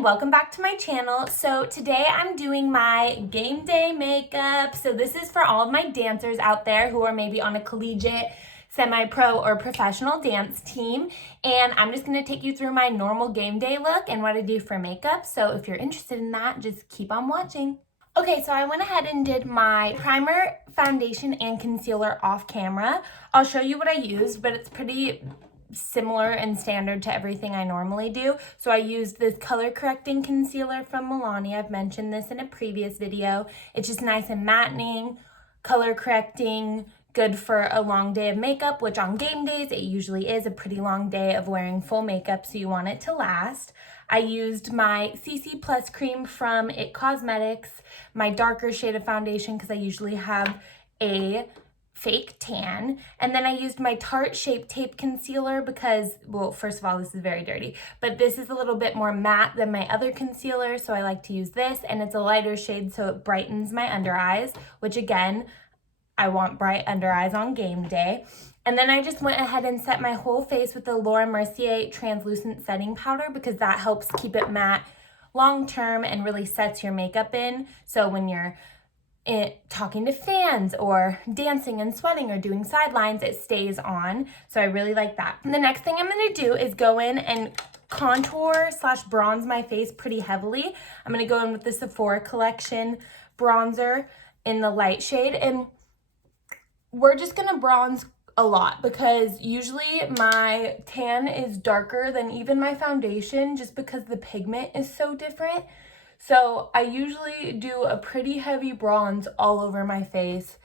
and welcome back to my channel. So today I'm doing my game day makeup. So this is for all of my dancers out there who are maybe on a collegiate, semi-pro, or professional dance team. And I'm just gonna take you through my normal game day look and what I do for makeup. So if you're interested in that, just keep on watching. Okay, so I went ahead and did my primer, foundation, and concealer off camera. I'll show you what I used, but it's pretty similar and standard to everything I normally do. So I used this color correcting concealer from Milani. I've mentioned this in a previous video. It's just nice and mattening, color correcting, good for a long day of makeup, which on game days, it usually is a pretty long day of wearing full makeup, so you want it to last. I used my CC Plus cream from IT Cosmetics, my darker shade of foundation because I usually have a fake tan, and then I used my Tarte Shape Tape Concealer because, well, first of all, this is very dirty, but this is a little bit more matte than my other concealer, so I like to use this, and it's a lighter shade, so it brightens my under eyes, which again, I want bright under eyes on game day. And then I just went ahead and set my whole face with the Laura Mercier translucent setting powder because that helps keep it matte long term and really sets your makeup in. So when you're talking to fans or dancing and sweating or doing sidelines, it stays on. So I really like that. And the next thing I'm gonna do is go in and contour / bronze my face pretty heavily. I'm gonna go in with the Sephora Collection bronzer in the light shade, and we're just gonna bronze a lot because usually my tan is darker than even my foundation just because the pigment is so different. So I usually do a pretty heavy bronze all over my face,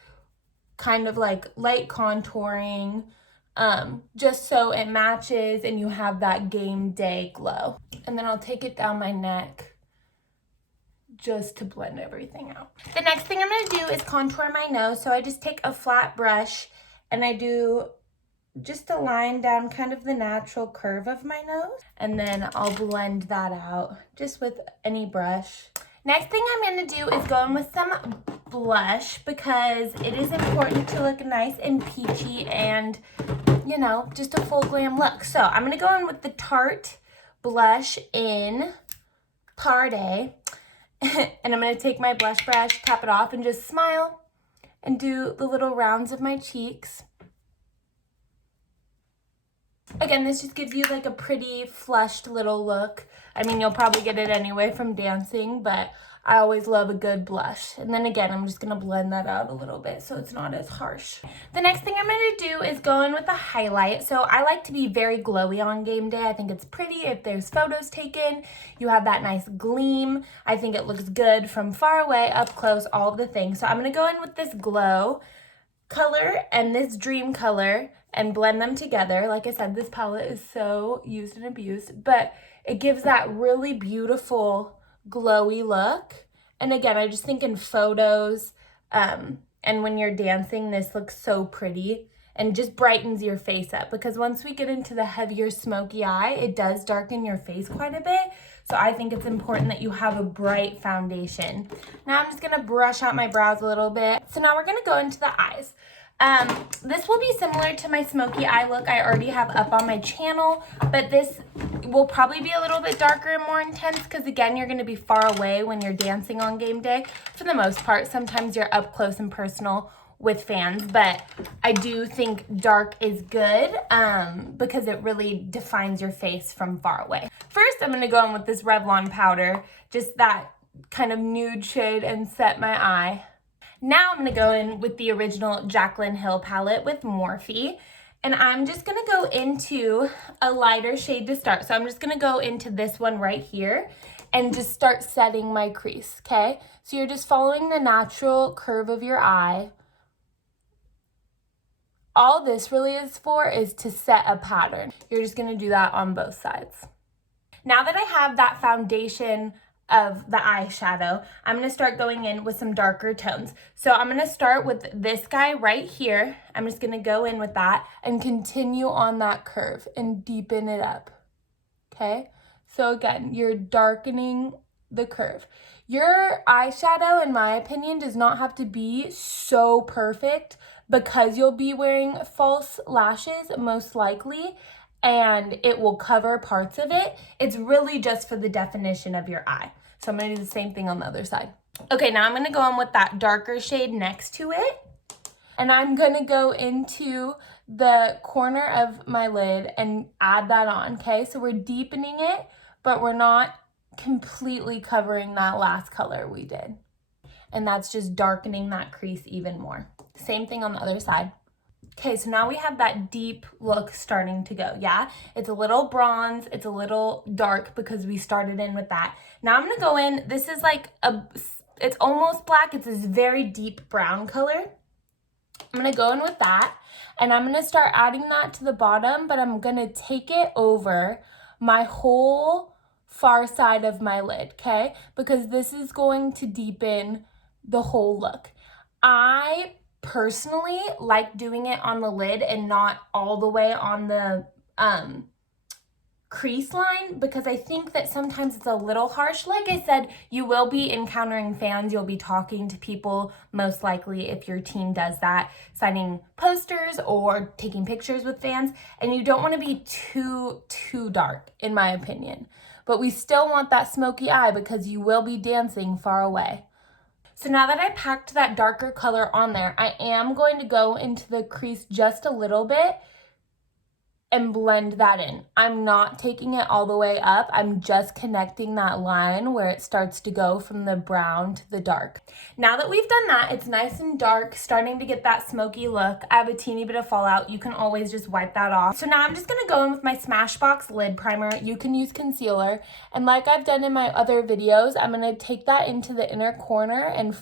kind of like light contouring, just so it matches and you have that game day glow. And then I'll take it down my neck just to blend everything out. The next thing I'm gonna do is contour my nose. So I just take a flat brush and I do just a line down kind of the natural curve of my nose, and then I'll blend that out just with any brush. Next thing I'm going to do is go in with some blush because it is important to look nice and peachy and, you know, just a full glam look. So I'm going to go in with the Tarte blush in Party, and I'm going to take my blush brush, tap it off, and just smile and do the little rounds of my cheeks. Again, this just gives you like a pretty flushed little look. I mean, you'll probably get it anyway from dancing, but I always love a good blush. And then again, I'm just gonna blend that out a little bit so it's not as harsh. The next thing I'm gonna do is go in with a highlight. So I like to be very glowy on game day. I think it's pretty if there's photos taken. You have that nice gleam. I think it looks good from far away, up close, all of the things. So I'm gonna go in with this glow color and this dream color and blend them together. Like I said, this palette is so used and abused, but it gives that really beautiful glowy look. And again, I just think in photos and when you're dancing, this looks so pretty and just brightens your face up, because once we get into the heavier smoky eye, it does darken your face quite a bit. So I think it's important that you have a bright foundation. Now I'm just gonna brush out my brows a little bit. So now we're gonna go into the eyes. This will be similar to my smoky eye look I already have up on my channel, but this will probably be a little bit darker and more intense because again, you're going to be far away when you're dancing on game day. For the most part, sometimes you're up close and personal with fans, but I do think dark is good because it really defines your face from far away. First, I'm going to go in with this Revlon powder, just that kind of nude shade, and set my eye. Now I'm going to go in with the original Jaclyn Hill palette with Morphe, and I'm just going to go into a lighter shade to start. So I'm just going to go into this one right here and just start setting my crease, okay? So you're just following the natural curve of your eye. All this really is for is to set a pattern. You're just going to do that on both sides. Now that I have that foundation of the eyeshadow, I'm going to start going in with some darker tones. So I'm going to start with this guy right here. I'm just going to go in with that and continue on that curve and deepen it up. Okay? So again, you're darkening the curve. Your eyeshadow, in my opinion, does not have to be so perfect because you'll be wearing false lashes most likely, and it will cover parts of it. It's really just for the definition of your eye. So I'm gonna do the same thing on the other side. Okay, now I'm gonna go in with that darker shade next to it. And I'm gonna go into the corner of my lid and add that on, okay? So we're deepening it, but we're not completely covering that last color we did. And that's just darkening that crease even more. Same thing on the other side. Okay, so now we have that deep look starting to go, yeah? It's a little bronze, it's a little dark because we started in with that. Now I'm gonna go in, this is like it's almost black, it's this very deep brown color. I'm gonna go in with that, and I'm gonna start adding that to the bottom, but I'm gonna take it over my whole far side of my lid, okay? Because this is going to deepen the whole look. I personally like doing it on the lid and not all the way on the crease line, because I think that sometimes it's a little harsh. Like I said, you will be encountering fans, you'll be talking to people, most likely if your team does that, signing posters or taking pictures with fans, and you don't want to be too dark, in my opinion. But we still want that smoky eye because you will be dancing far away. So now that I packed that darker color on there, I am going to go into the crease just a little bit and blend that in. I'm not taking it all the way up. I'm just connecting that line where it starts to go from the brown to the dark. Now that we've done that, it's nice and dark, starting to get that smoky look. I have a teeny bit of fallout. You can always just wipe that off. So now I'm just gonna go in with my Smashbox lid primer. You can use concealer. And like I've done in my other videos, I'm gonna take that into the inner corner and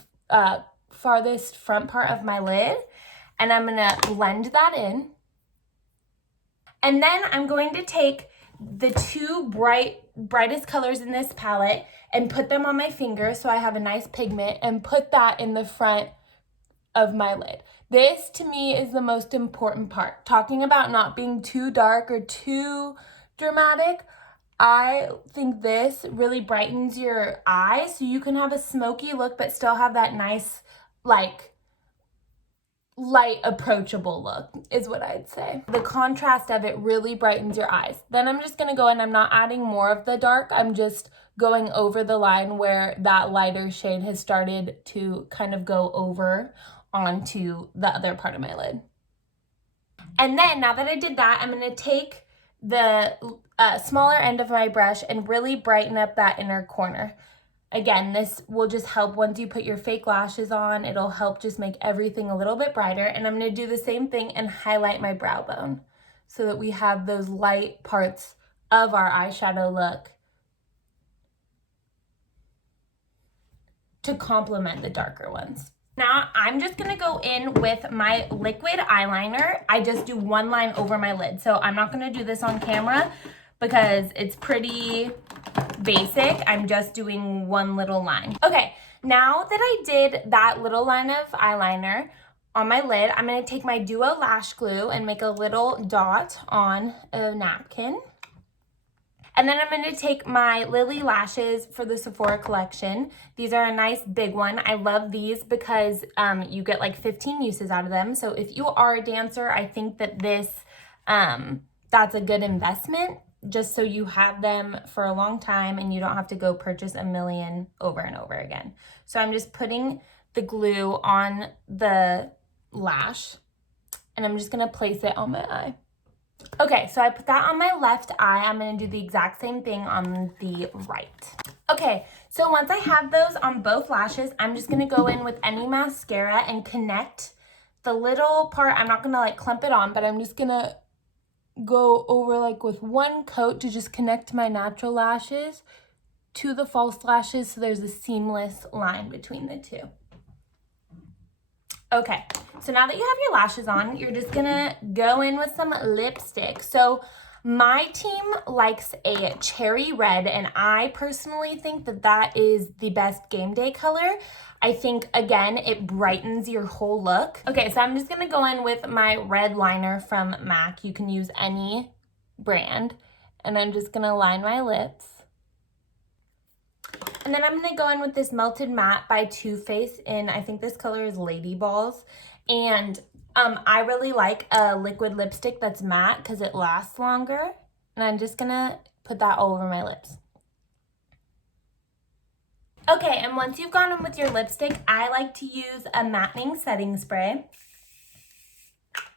farthest front part of my lid. And I'm gonna blend that in. And then I'm going to take the two brightest colors in this palette and put them on my finger so I have a nice pigment, and put that in the front of my lid. This to me is the most important part. Talking about not being too dark or too dramatic, I think this really brightens your eyes so you can have a smoky look but still have that nice, like, light approachable look is what I'd say. The contrast of it really brightens your eyes. Then I'm just gonna go in, I'm not adding more of the dark, I'm just going over the line where that lighter shade has started to kind of go over onto the other part of my lid. And then now that I did that, I'm gonna take the smaller end of my brush and really brighten up that inner corner. Again, this will just help once you put your fake lashes on. It'll help just make everything a little bit brighter. And I'm gonna do the same thing and highlight my brow bone so that we have those light parts of our eyeshadow look to complement the darker ones. Now I'm just gonna go in with my liquid eyeliner. I just do one line over my lid. So I'm not gonna do this on camera because it's pretty basic. I'm just doing one little line. Okay, now that I did that little line of eyeliner on my lid, I'm gonna take my Duo lash glue and make a little dot on a napkin. And then I'm gonna take my Lily lashes for the Sephora collection. These are a nice big one. I love these because you get like 15 uses out of them. So if you are a dancer, I think that this, that's a good investment, just so you have them for a long time and you don't have to go purchase a million over and over again. So I'm just putting the glue on the lash and I'm just gonna place it on my eye. Okay, so I put that on my left eye. I'm gonna do the exact same thing on the right. Okay, so once I have those on both lashes, I'm just gonna go in with any mascara and connect the little part. I'm not gonna like clump it on, but I'm just gonna go over like with one coat to just connect my natural lashes to the false lashes so there's a seamless line between the two. Okay, so now that you have your lashes on, you're just gonna go in with some lipstick. So my team likes a cherry red, and I personally think that that is the best game day color. I think, again, it brightens your whole look. Okay, so I'm just gonna go in with my red liner from MAC. You can use any brand. And I'm just gonna line my lips. And then I'm gonna go in with this Melted Matte by Too Faced in, I think this color is Lady Balls. And I really like a liquid lipstick that's matte because it lasts longer. And I'm just gonna put that all over my lips. Okay, and once you've gone in with your lipstick, I like to use a mattening setting spray.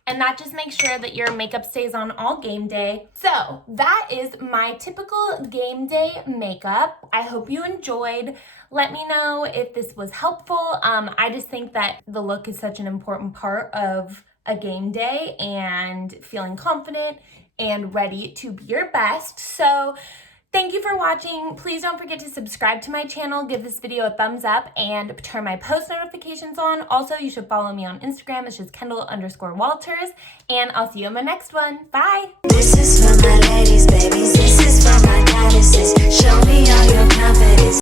And that just makes sure that your makeup stays on all game day. So that is my typical game day makeup. I hope you enjoyed. Let me know if this was helpful. I just think that the look is such an important part of a game day and feeling confident and ready to be your best. So thank you for watching. Please don't forget to subscribe to my channel, give this video a thumbs up, and turn my post notifications on. Also, you should follow me on Instagram. It's just Kendall_Walters. And I'll see you in my next one. Bye. This is for my ladies, babies. This is for my goddesses. Show me all your confidence.